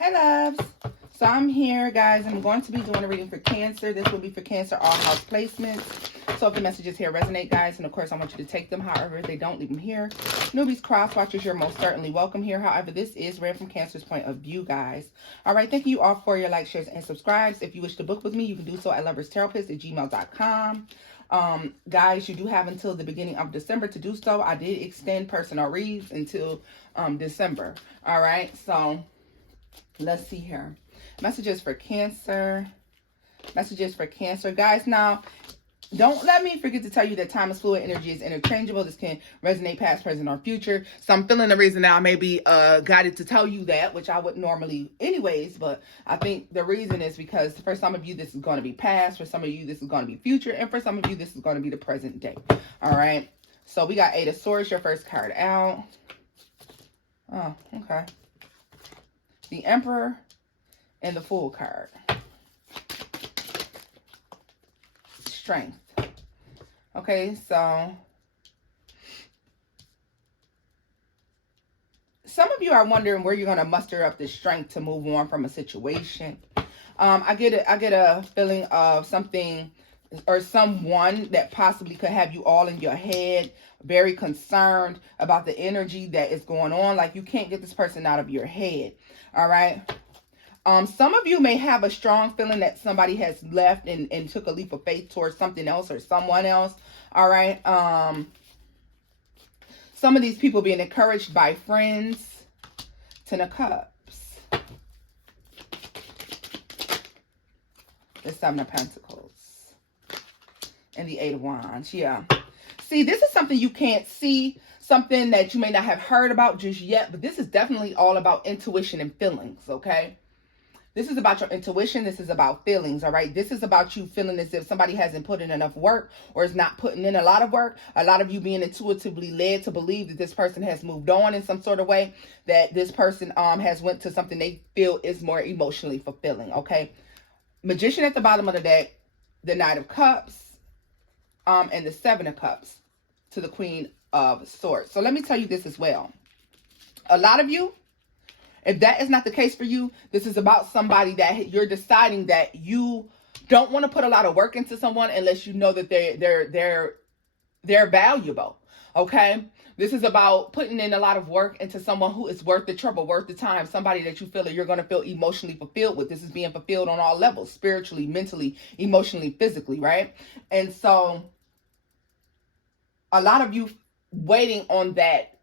Hey loves. So I'm here, guys. I'm going to be doing a reading for Cancer. This will be for Cancer all house placements. So if the messages here resonate, guys, and of course I want you to take them. However, if they don't, leave them here. Newbies, cross watchers, you're most certainly welcome here. However, this is read from Cancer's point of view, guys. All right, thank you all for your likes, shares, and subscribes. If you wish to book with me, you can do so at loverstarotpits@gmail.com. Guys, you do have until the beginning of December to do so. I did extend personal reads until December. All right, so let's see here. Messages for Cancer. Messages for Cancer. Guys, now, don't let me forget to tell you that time is fluid. Energy is interchangeable. This can resonate past, present, or future. So I'm feeling the reason now I may be guided to tell you that, which I wouldn't normally anyways. But I think the reason is because for some of you, this is going to be past. For some of you, this is going to be future. And for some of you, this is going to be the present day. All right. So we got Eight of Swords, your first card out. Oh, okay. The Emperor and the Fool card. Strength. Okay, so some of you are wondering where you're going to muster up the strength to move on from a situation. I get a feeling of something or someone that possibly could have you all in your head, very concerned about the energy that is going on. Like you can't get this person out of your head. All right. Some of you may have a strong feeling that somebody has left and took a leap of faith towards something else or someone else. All right. Some of these people being encouraged by friends. Ten of Cups. The Seven of Pentacles. And the Eight of Wands. Yeah. See, this is something you can't see. Something that you may not have heard about just yet. But this is definitely all about intuition and feelings. Okay. This is about your intuition. This is about feelings, all right? This is about you feeling as if somebody hasn't put in enough work or is not putting in a lot of work. A lot of you being intuitively led to believe that this person has moved on in some sort of way, that this person has went to something they feel is more emotionally fulfilling, okay? Magician at the bottom of the deck, the Knight of Cups, and the Seven of Cups to the Queen of Swords. So let me tell you this as well. A lot of you, if that is not the case for you, this is about somebody that you're deciding that you don't want to put a lot of work into someone unless you know that they're valuable. Okay? This is about putting in a lot of work into someone who is worth the trouble, worth the time, somebody that you feel that you're going to feel emotionally fulfilled with. This is being fulfilled on all levels, spiritually, mentally, emotionally, physically, right? And so a lot of you waiting on that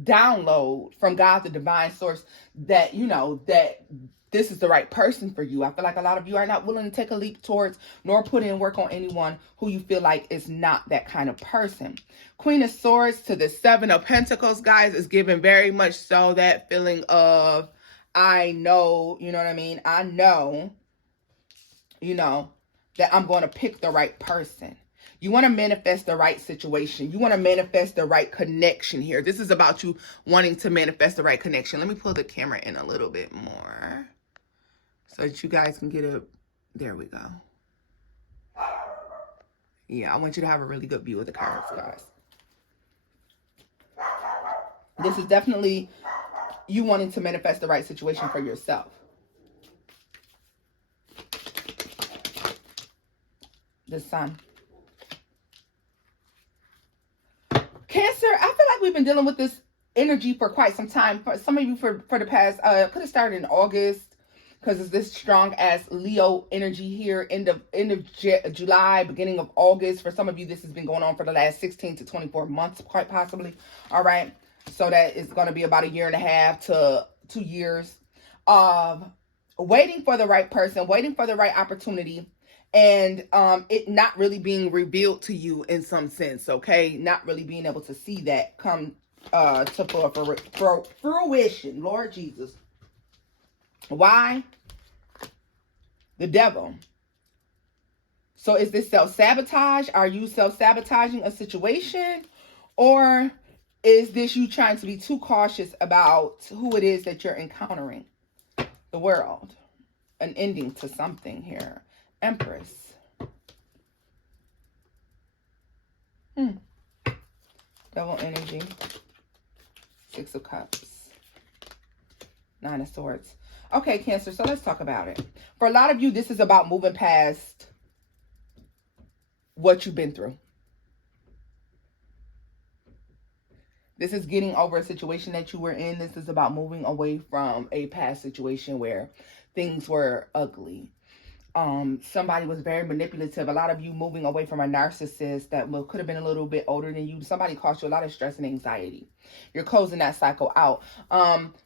download from God, the divine source, that you know that this is the right person for you. I feel like a lot of you are not willing to take a leap towards nor put in work on anyone who you feel like is not that kind of person. Queen of Swords to the Seven of Pentacles, guys, is giving very much so that feeling of I know, you know what I mean? I know, you know, that I'm going to pick the right person. You want to manifest the right situation. You want to manifest the right connection here. This is about you wanting to manifest the right connection. Let me pull the camera in a little bit more so that you guys can get a... There we go. Yeah, I want you to have a really good view of the cards, guys. This is definitely you wanting to manifest the right situation for yourself. The Sun. Cancer, I feel like we've been dealing with this energy for quite some time. For some of you, for the past, could have started in August because it's this strong as Leo energy here. End of July, beginning of August. For some of you, this has been going on for the last 16 to 24 months, quite possibly. All right. So that is going to be about 1.5 to 2 years of waiting for the right person, waiting for the right opportunity. And it not really being revealed to you in some sense, okay? Not really being able to see that come to fruition, Lord Jesus. Why? The Devil. So is this self-sabotage? Are you self-sabotaging a situation? Or is this you trying to be too cautious about who it is that you're encountering? The World. An ending to something here. Empress. Devil energy. Six of Cups. Nine of Swords. Okay, Cancer, so let's talk about it. For a lot of you, this is about moving past what you've been through. This is getting over a situation that you were in. This is about moving away from a past situation where things were ugly. Somebody was very manipulative. A lot of you moving away from a narcissist that could have been a little bit older than you. Somebody caused you a lot of stress and anxiety. You're closing that cycle out.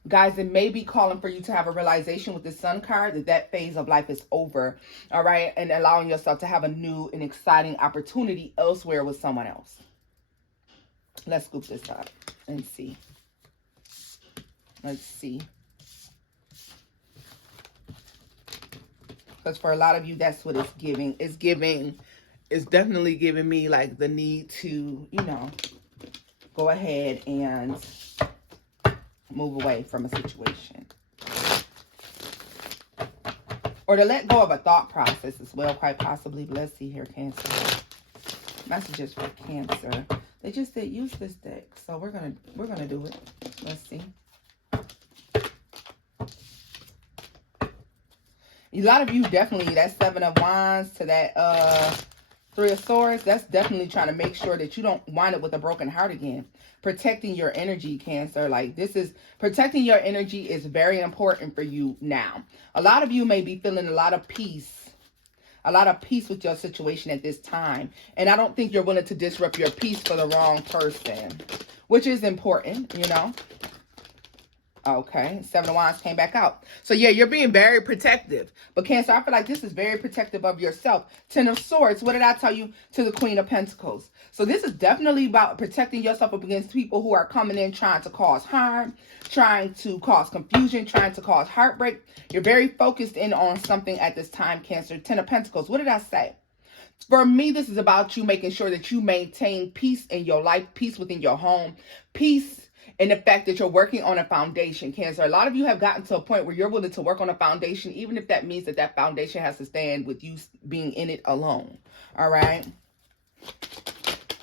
Guys, it may be calling for you to have a realization with the Sun card that phase of life is over. All right. And allowing yourself to have a new and exciting opportunity elsewhere with someone else. Let's scoop this up and see. Let's see. Because for a lot of you, that's what it's giving. It's definitely giving me like the need to, you know, go ahead and move away from a situation. Or to let go of a thought process as well, quite possibly. But let's see here, Cancer. Messages for Cancer. They just said use this deck. So we're gonna do it. Let's see. A lot of you definitely, that Seven of Wands to that Three of Swords, that's definitely trying to make sure that you don't wind up with a broken heart again. Protecting your energy, Cancer. Like this is, protecting your energy is very important for you now. A lot of you may be feeling a lot of peace with your situation at this time. And I don't think you're willing to disrupt your peace for the wrong person, which is important, you know. Okay, Seven of Wands came back out. So yeah, you're being very protective. But Cancer, I feel like this is very protective of yourself. Ten of Swords, what did I tell you? To the Queen of Pentacles. So this is definitely about protecting yourself up against people who are coming in trying to cause harm, trying to cause confusion, trying to cause heartbreak. You're very focused in on something at this time, Cancer. Ten of Pentacles, what did I say? For me, this is about you making sure that you maintain peace in your life, peace within your home, peace in the fact that you're working on a foundation, Cancer. A lot of you have gotten to a point where you're willing to work on a foundation, even if that means that that foundation has to stand with you being in it alone. All right.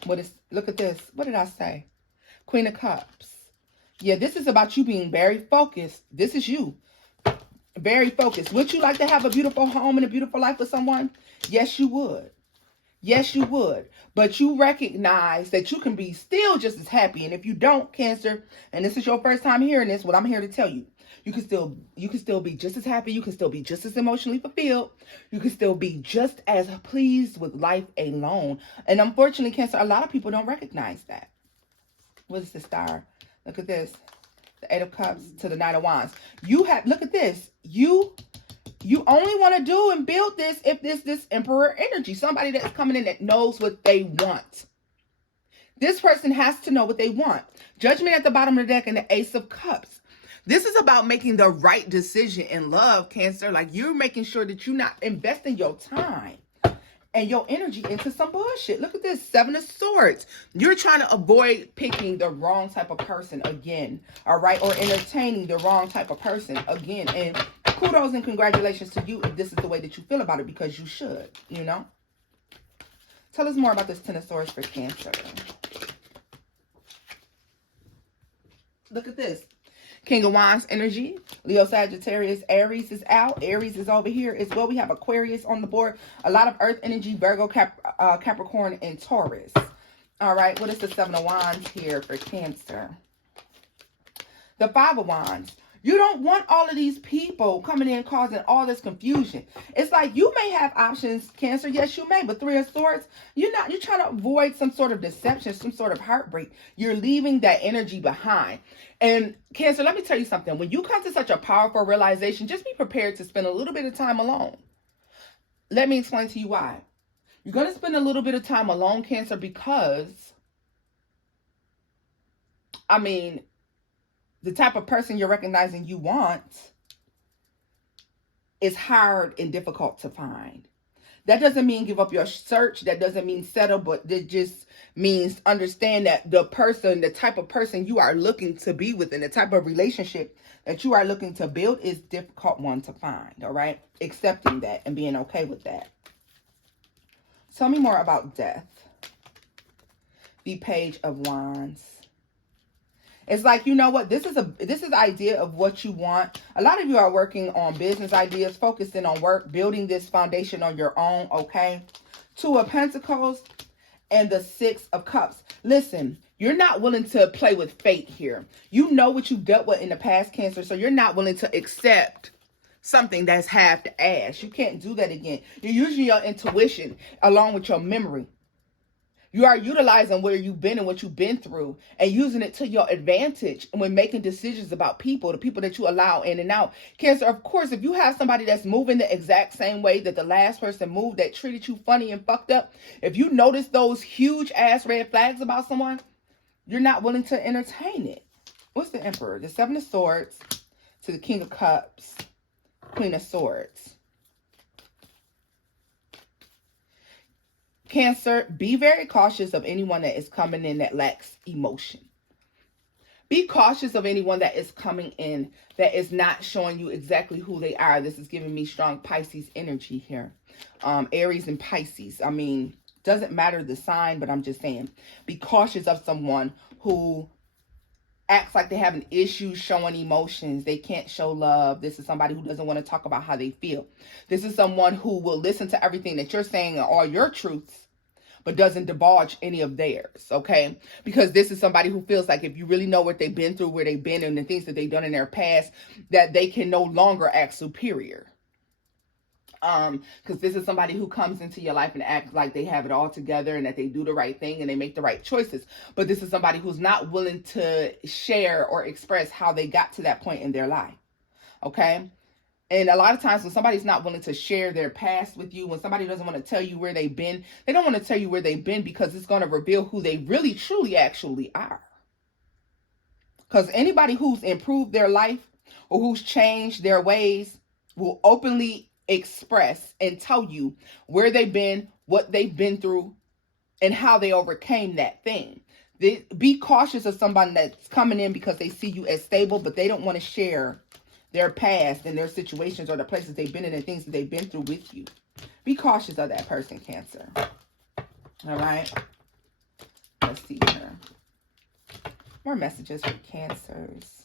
Look at this. What did I say? Queen of Cups. Yeah, this is about you being very focused. This is you. Very focused. Would you like to have a beautiful home and a beautiful life with someone? Yes, you would. Yes, you would. But you recognize that you can be still just as happy. And if you don't, Cancer, and this is your first time hearing this, what I'm here to tell you, you can still be just as happy. You can still be just as emotionally fulfilled. You can still be just as pleased with life alone. And unfortunately, Cancer, a lot of people don't recognize that. What is the Star? Look at this. The Eight of Cups to the Knight of Wands. Look at this. You only want to do and build this if there's this Emperor energy. Somebody that's coming in that knows what they want. This person has to know what they want. Judgment at the bottom of the deck and the Ace of Cups. This is about making the right decision in love, Cancer. Like you're making sure that you're not investing your time and your energy into some bullshit. Look at this, Seven of Swords. You're trying to avoid picking the wrong type of person again, all right? Or entertaining the wrong type of person again. And kudos and congratulations to you if this is the way that you feel about it, because you should, you know? Tell us more about this Ten of Swords for Cancer. Look at this. King of Wands energy. Leo, Sagittarius, Aries is out. Aries is over here as well. We have Aquarius on the board. A lot of Earth energy, Virgo, Capricorn, and Taurus. All right, what is the Seven of Wands here for Cancer? The Five of Wands. You don't want all of these people coming in causing all this confusion. It's like you may have options, Cancer. Yes, you may. But Three of Swords, you're trying to avoid some sort of deception, some sort of heartbreak. You're leaving that energy behind. And Cancer, let me tell you something. When you come to such a powerful realization, just be prepared to spend a little bit of time alone. Let me explain to you why. You're going to spend a little bit of time alone, Cancer, because, I mean, the type of person you're recognizing you want is hard and difficult to find. That doesn't mean give up your search. That doesn't mean settle, but it just means understand that the type of person you are looking to be with and the type of relationship that you are looking to build is a difficult one to find, all right? Accepting that and being okay with that. Tell me more about death. The Page of Wands. It's like, you know what? This is the idea of what you want. A lot of you are working on business ideas, focusing on work, building this foundation on your own, okay? Two of Pentacles and the Six of Cups. Listen, you're not willing to play with fate here. You know what you dealt with in the past, Cancer, so you're not willing to accept something that's half the ass. You can't do that again. You're using your intuition along with your memory. You are utilizing where you've been and what you've been through and using it to your advantage when making decisions about people, the people that you allow in and out. Cancer, of course, if you have somebody that's moving the exact same way that the last person moved, that treated you funny and fucked up, if you notice those huge ass red flags about someone, you're not willing to entertain it. What's the Emperor? The Seven of Swords to the King of Cups, Queen of Swords. Cancer, be very cautious of anyone that is coming in that lacks emotion. Be cautious of anyone that is coming in that is not showing you exactly who they are. This is giving me strong Pisces energy here. Aries and Pisces. I mean, doesn't matter the sign, but I'm just saying, be cautious of someone who acts like they have an issue showing emotions. They can't show love. This is somebody who doesn't want to talk about how they feel. This is someone who will listen to everything that you're saying and all your truths, but doesn't divulge any of theirs, okay? Because this is somebody who feels like if you really know what they've been through, where they've been, and the things that they've done in their past, that they can no longer act superior. Because this is somebody who comes into your life and acts like they have it all together and that they do the right thing and they make the right choices. But this is somebody who's not willing to share or express how they got to that point in their life, okay? And a lot of times when somebody's not willing to share their past with you, when somebody doesn't want to tell you where they've been, they don't want to tell you where they've been because it's going to reveal who they really, truly, actually are. Because anybody who's improved their life or who's changed their ways will openly express and tell you where they've been, what they've been through, and how they overcame that thing. Be cautious of somebody that's coming in because they see you as stable, but they don't want to share their past and their situations or the places they've been in and things that they've been through with you. Be cautious of that person, Cancer. All right. Let's see here. More messages for Cancers.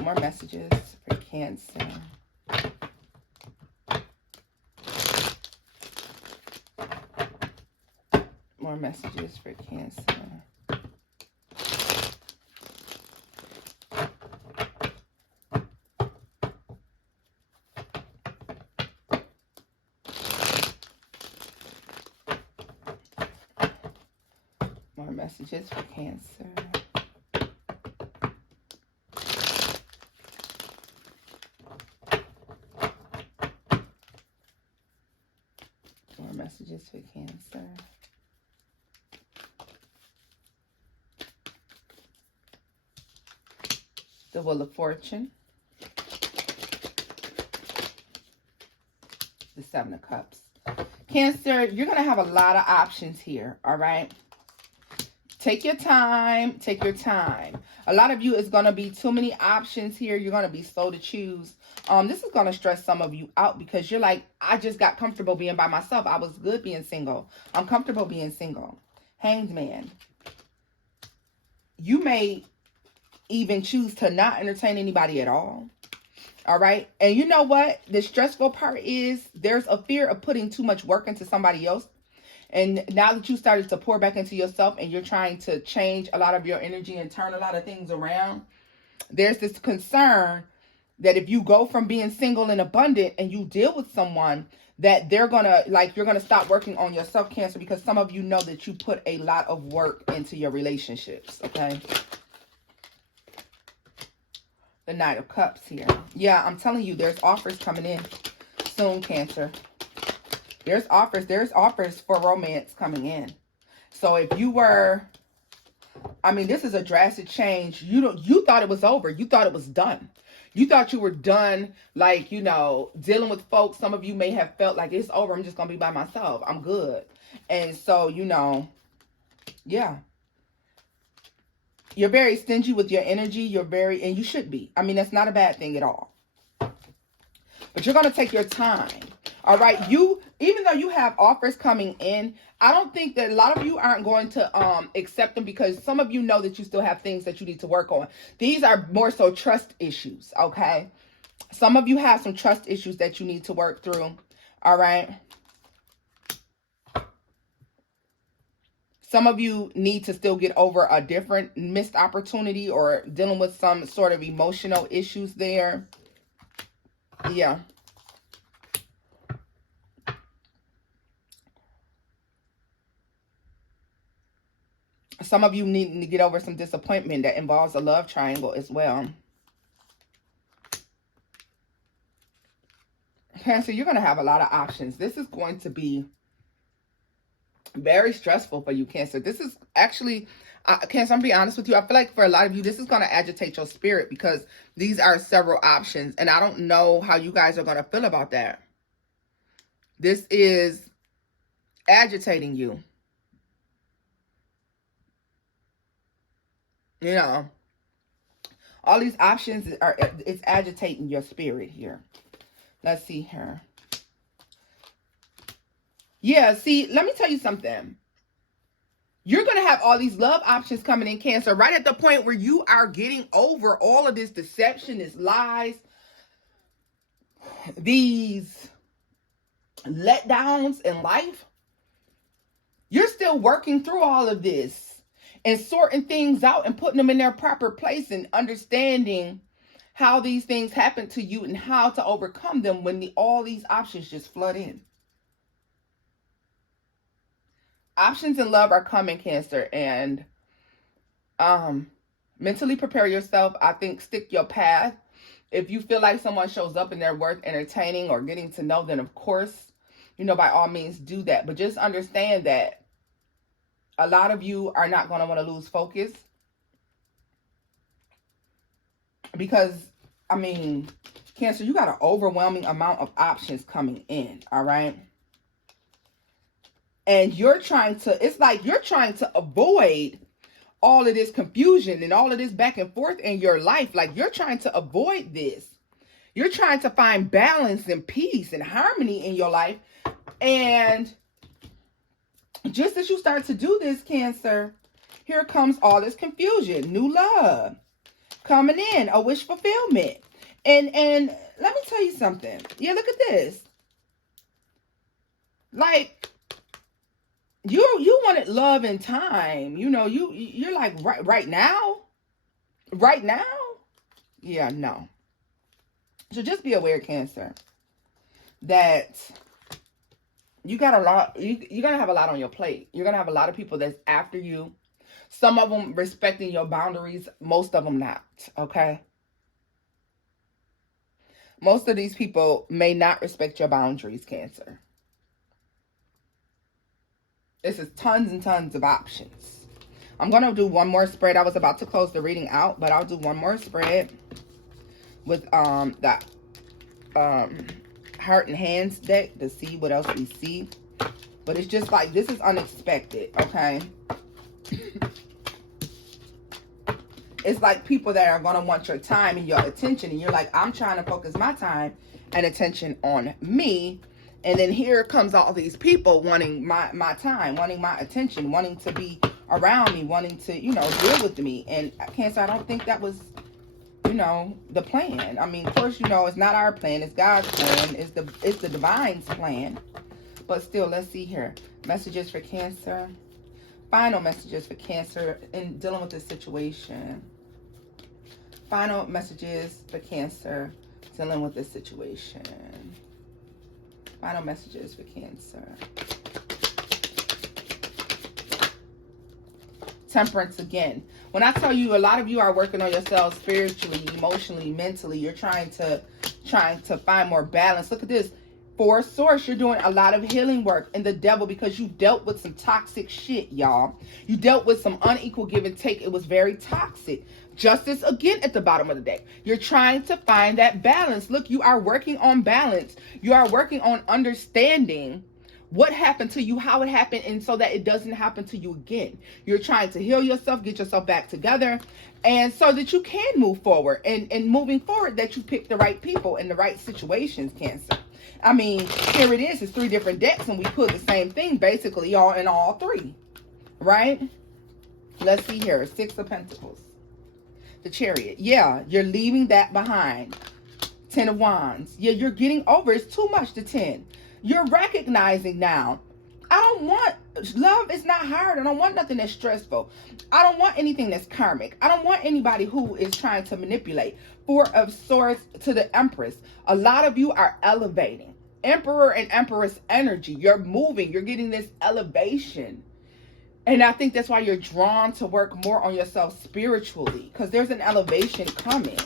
More messages for Cancer. More messages for Cancer. More messages for Cancer. More messages for Cancer. The Wheel of Fortune. The Seven of Cups. Cancer, you're going to have a lot of options here, all right? Take your time. Take your time. A lot of you, it's going to be too many options here. You're going to be slow to choose. This is going to stress some of you out because you're like, I just got comfortable being by myself. I was good being single. I'm comfortable being single. Hanged Man. You may even choose to not entertain anybody at all. All right. And you know what? The stressful part is there's a fear of putting too much work into somebody else. And now that you started to pour back into yourself and you're trying to change a lot of your energy and turn a lot of things around, there's this concern that if you go from being single and abundant and you deal with someone, that they're going to, like, you're going to stop working on yourself, Cancer, because some of you know that you put a lot of work into your relationships, okay? The Knight of Cups here. Yeah, I'm telling you, there's offers coming in soon, Cancer. There's offers for romance coming in. So if you were, I mean, this is a drastic change. You thought it was over. You thought it was done. You thought you were done, like, you know, dealing with folks. Some of you may have felt like it's over. I'm just going to be by myself. I'm good. And so, you know, yeah. You're very stingy with your energy. And you should be. I mean, that's not a bad thing at all. But you're going to take your time. All right, even though you have offers coming in, I don't think that a lot of you aren't going to accept them, because some of you know that you still have things that you need to work on. These are more so trust issues, okay? Some of you have some trust issues that you need to work through, all right? Some of you need to still get over a different missed opportunity or dealing with some sort of emotional issues there. Yeah. Some of you need to get over some disappointment that involves a love triangle as well. Cancer, you're going to have a lot of options. This is going to be very stressful for you, Cancer. This is actually, Cancer, I'm being honest with you. I feel like for a lot of you, this is going to agitate your spirit, because these are several options. And I don't know how you guys are going to feel about that. This is agitating you. You know, all these options it's agitating your spirit here. Let's see here. Yeah, see, let me tell you something. You're going to have all these love options coming in, Cancer, right at the point where you are getting over all of this deception, this lies, these letdowns in life. You're still working through all of this and sorting things out and putting them in their proper place and understanding how these things happen to you and how to overcome them when all these options just flood in. Options in love are coming, Cancer, and mentally prepare yourself. I think stick your path. If you feel like someone shows up and they're worth entertaining or getting to know, then of course, you know, by all means do that. But just understand that a lot of you are not going to want to lose focus, because, I mean, Cancer, you got an overwhelming amount of options coming in, all right? And you're trying to, it's like you're trying to avoid all of this confusion and all of this back and forth in your life. Like, you're trying to avoid this. You're trying to find balance and peace and harmony in your life. And just as you start to do this, Cancer, here comes all this confusion, new love coming in, a wish fulfillment. And let me tell you something. Yeah, look at this. Like, you wanted love and time. You know, you're like, right now? Right now? Yeah, no. So just be aware, Cancer, that you got a lot, you're going to have a lot on your plate. You're going to have a lot of people that's after you. Some of them respecting your boundaries, most of them not, okay? Most of these people may not respect your boundaries, Cancer. This is tons and tons of options. I'm going to do one more spread. I was about to close the reading out, but I'll do one more spread with that Heart and Hands deck to see what else we see. But it's just like, this is unexpected, okay? It's like people that are going to want your time and your attention, and you're like, I'm trying to focus my time and attention on me. And then here comes all these people wanting my time, wanting my attention, wanting to be around me, wanting to, you know, deal with me. And Cancer, I don't think that was, you know, the plan. I mean, of course, you know, it's not our plan. It's God's plan. It's the divine's plan. But still, let's see here. Messages for Cancer. Final messages for Cancer in dealing with this situation. Final messages for Cancer dealing with this situation. Final messages for Cancer. Temperance again. When I tell you, a lot of you are working on yourselves spiritually, emotionally, mentally. You're trying to find more balance. Look at this. For Source, you're doing a lot of healing work in the Devil, because you dealt with some toxic shit, y'all. You dealt with some unequal give and take. It was very toxic. Justice again at the bottom of the deck. You're trying to find that balance. Look, you are working on balance. You are working on understanding what happened to you, how it happened, and so that it doesn't happen to you again. You're trying to heal yourself, get yourself back together, and so that you can move forward. And moving forward, that you pick the right people in the right situations, Cancer. I mean, here it is. It's 3 different decks, and we put the same thing basically all in all 3, right? Let's see here. 6 of Pentacles. The Chariot. Yeah, you're leaving that behind. 10 of Wands. Yeah, you're getting over. It's too much, the 10. You're recognizing now. I don't want, love is not hard. I don't want nothing that's stressful. I don't want anything that's karmic. I don't want anybody who is trying to manipulate. 4 of Swords to the Empress. A lot of you are elevating. Emperor and Empress energy. You're moving. You're getting this elevation. And I think that's why you're drawn to work more on yourself spiritually. Because there's an elevation coming.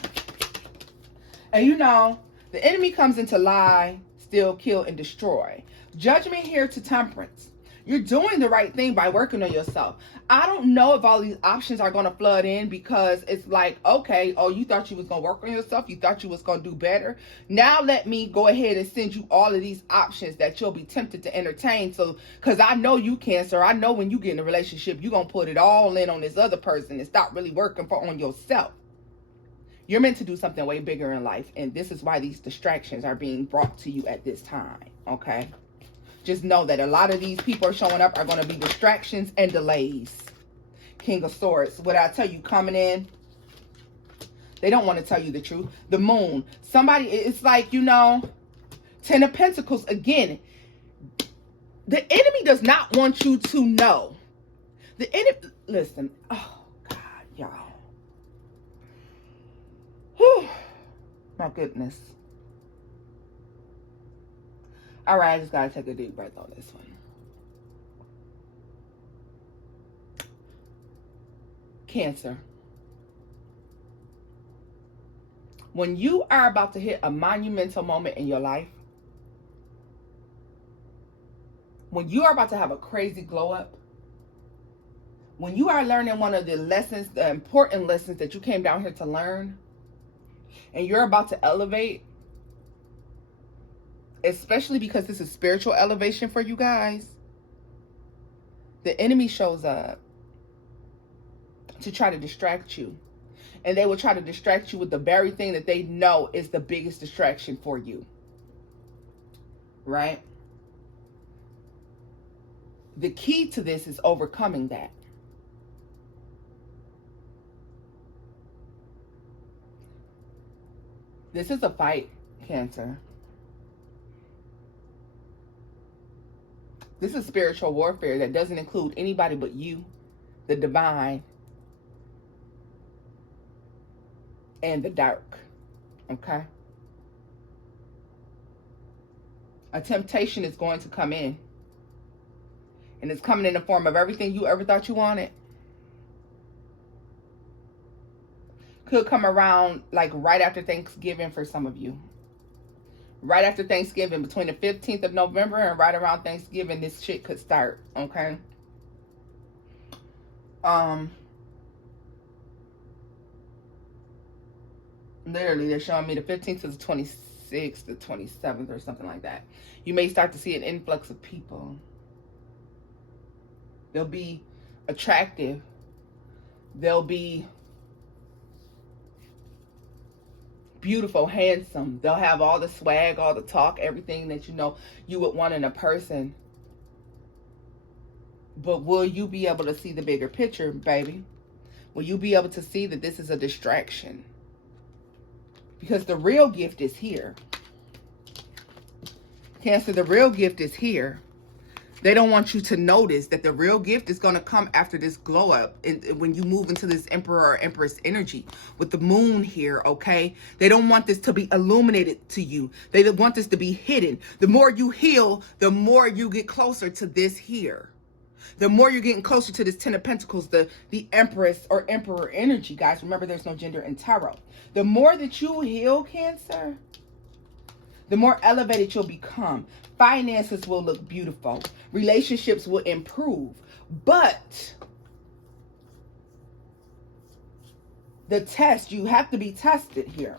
And you know, the enemy comes in to lie, steal, kill, and destroy. Judgment here to Temperance. You're doing the right thing by working on yourself. I don't know if all these options are going to flood in, because it's like, okay, oh, you thought you was going to work on yourself. You thought you was going to do better. Now let me go ahead and send you all of these options that you'll be tempted to entertain. So, because I know you, Cancer, I know when you get in a relationship, you're going to put it all in on this other person and stop really working on yourself. You're meant to do something way bigger in life. And this is why these distractions are being brought to you at this time. Okay. Just know that a lot of these people are showing up are going to be distractions and delays. King of Swords. What I tell you coming in, they don't want to tell you the truth. The Moon. Somebody, it's like, you know, 10 of Pentacles. Again, the enemy does not want you to know. The enemy, listen. Oh, God, y'all. Whew. My goodness. All right, I just got to take a deep breath on this one. Cancer. When you are about to hit a monumental moment in your life, when you are about to have a crazy glow up, when you are learning one of the lessons, the important lessons that you came down here to learn, and you're about to elevate, especially because this is spiritual elevation for you guys, the enemy shows up to try to distract you. And they will try to distract you with the very thing that they know is the biggest distraction for you. Right? The key to this is overcoming that. This is a fight, Cancer. This is spiritual warfare that doesn't include anybody but you, the divine, and the dark. Okay? A temptation is going to come in. And it's coming in the form of everything you ever thought you wanted. Could come around like right after Thanksgiving for some of you. Right after Thanksgiving, between the 15th of November and right around Thanksgiving, this shit could start. Okay? Literally, they're showing me the 15th to the 26th, the 27th, or something like that. You may start to see an influx of people. They'll be attractive. They'll be beautiful, handsome. They'll have all the swag, all the talk, everything that you know you would want in a person. But will you be able to see the bigger picture, baby? Will you be able to see that this is a distraction? Because the real gift is here. Cancer, the real gift is here. They don't want you to notice that the real gift is going to come after this glow up. And when you move into this Emperor or Empress energy with the moon here, okay? They don't want this to be illuminated to you. They want this to be hidden. The more you heal, the more you get closer to this here. The more you're getting closer to this 10 of Pentacles, the Empress or Emperor energy. Guys, remember there's no gender in tarot. The more that you heal, Cancer, the more elevated you'll become. Finances will look beautiful. Relationships will improve. But the test, you have to be tested here.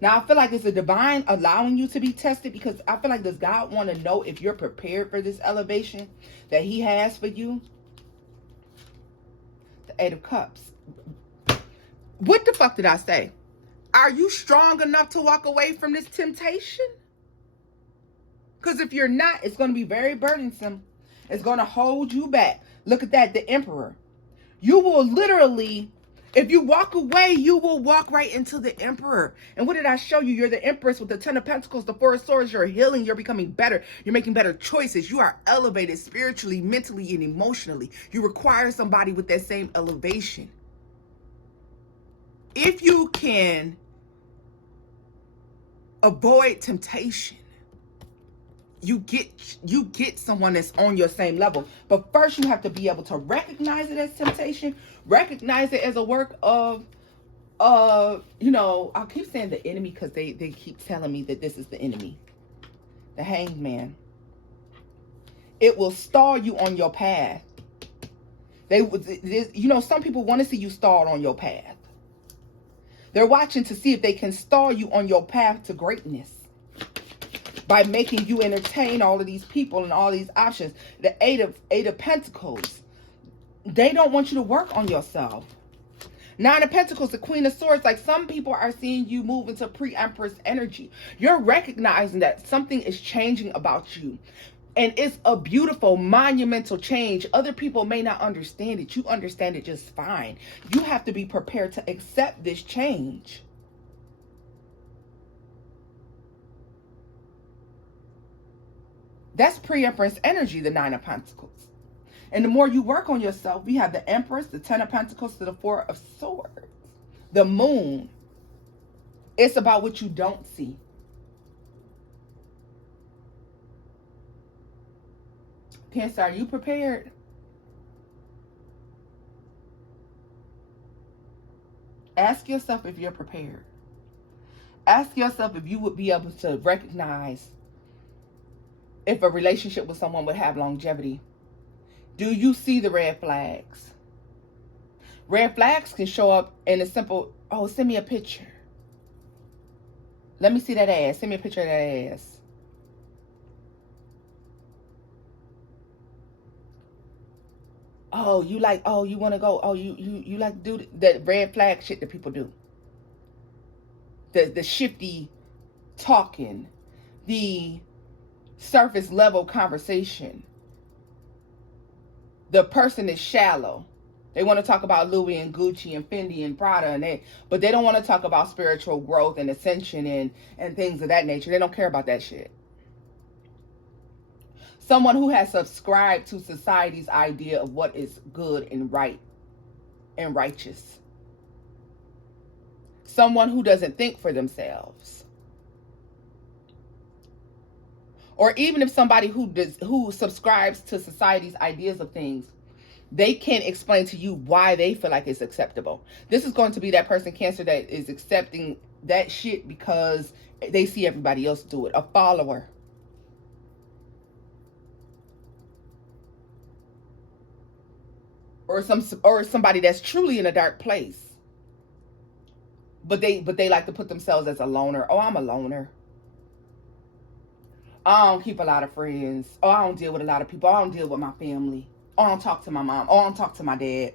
Now, I feel like it's a divine allowing you to be tested, because I feel like does God want to know if you're prepared for this elevation that he has for you? The 8 of Cups. What the fuck did I say? Are you strong enough to walk away from this temptation? Because if you're not, it's going to be very burdensome. It's going to hold you back. Look at that, the Emperor. You will literally, if you walk away, you will walk right into the Emperor. And what did I show you? You're the Empress with the Ten of Pentacles, the Four of Swords. You're healing. You're becoming better. You're making better choices. You are elevated spiritually, mentally, and emotionally. You require somebody with that same elevation. If you can avoid temptation, you get someone that's on your same level. But first you have to be able to recognize it as temptation, recognize it as a work of you know, I'll keep saying the enemy because they keep telling me that this is the enemy. The Hanged Man. It will stall you on your path. You know, some people want to see you stalled on your path. They're watching to see if they can stall you on your path to greatness by making you entertain all of these people and all these options. The Eight of Pentacles, they don't want you to work on yourself. Nine of Pentacles, the Queen of Swords, like some people are seeing you move into pre-Empress energy. You're recognizing that something is changing about you. And it's a beautiful, monumental change. Other people may not understand it. You understand it just fine. You have to be prepared to accept this change. That's pre-Empress energy, the Nine of Pentacles. And the more you work on yourself, we have the Empress, the Ten of Pentacles, to the Four of Swords. The Moon. It's about what you don't see. Cancer, are you prepared? Ask yourself if you're prepared. Ask yourself if you would be able to recognize if a relationship with someone would have longevity. Do you see the red flags? Red flags can show up in a simple, oh, send me a picture. Let me see that ass. Send me a picture of that ass. Oh, you like, oh, you want to go, oh, you like to do that red flag shit that people do. The shifty talking, the surface level conversation. The person is shallow. They want to talk about Louis and Gucci and Fendi and Prada, but they don't want to talk about spiritual growth and ascension and things of that nature. They don't care about that shit. Someone who has subscribed to society's idea of what is good and right and righteous. Someone who doesn't think for themselves. Or even if somebody who subscribes to society's ideas of things, they can't explain to you why they feel like it's acceptable. This is going to be that person, Cancer, that is accepting that shit because they see everybody else do it. A follower. Or somebody that's truly in a dark place. But they like to put themselves as a loner. Oh, I'm a loner. I don't keep a lot of friends. Oh, I don't deal with a lot of people. I don't deal with my family. Oh, I don't talk to my mom. Oh, I don't talk to my dad.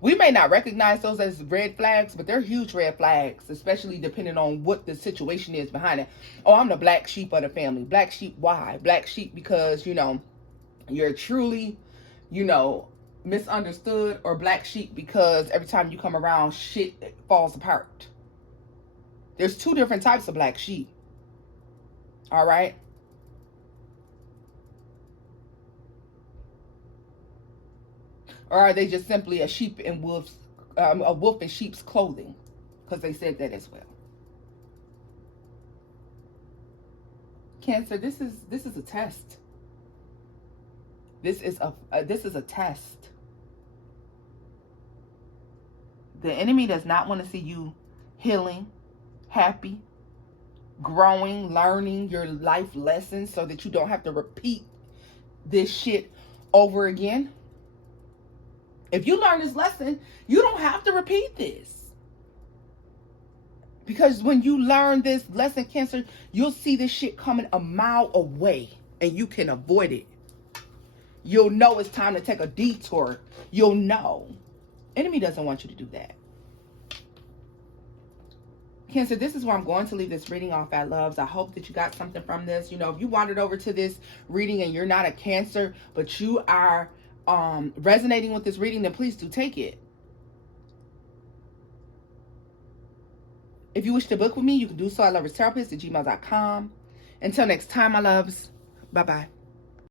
We may not recognize those as red flags, but they're huge red flags, especially depending on what the situation is behind it. Oh, I'm the black sheep of the family. Black sheep, why? Black sheep because, you know, you're truly, you know, misunderstood, or black sheep because every time you come around, shit falls apart. There's two different types of black sheep. All right? Or are they just simply a sheep in a wolf in sheep's clothing? Because they said that as well. Cancer, this is a test. This is a test. The enemy does not want to see you healing, happy, growing, learning your life lessons so that you don't have to repeat this shit over again. If you learn this lesson, you don't have to repeat this. Because when you learn this lesson, Cancer, you'll see this shit coming a mile away and you can avoid it. You'll know it's time to take a detour. You'll know. Enemy doesn't want you to do that. Cancer, this is where I'm going to leave this reading off at, loves. I hope that you got something from this. You know, if you wandered over to this reading and you're not a Cancer, but you are resonating with this reading, then please do take it. If you wish to book with me, you can do so at loverstherapist@gmail.com. Until next time, my loves. Bye-bye.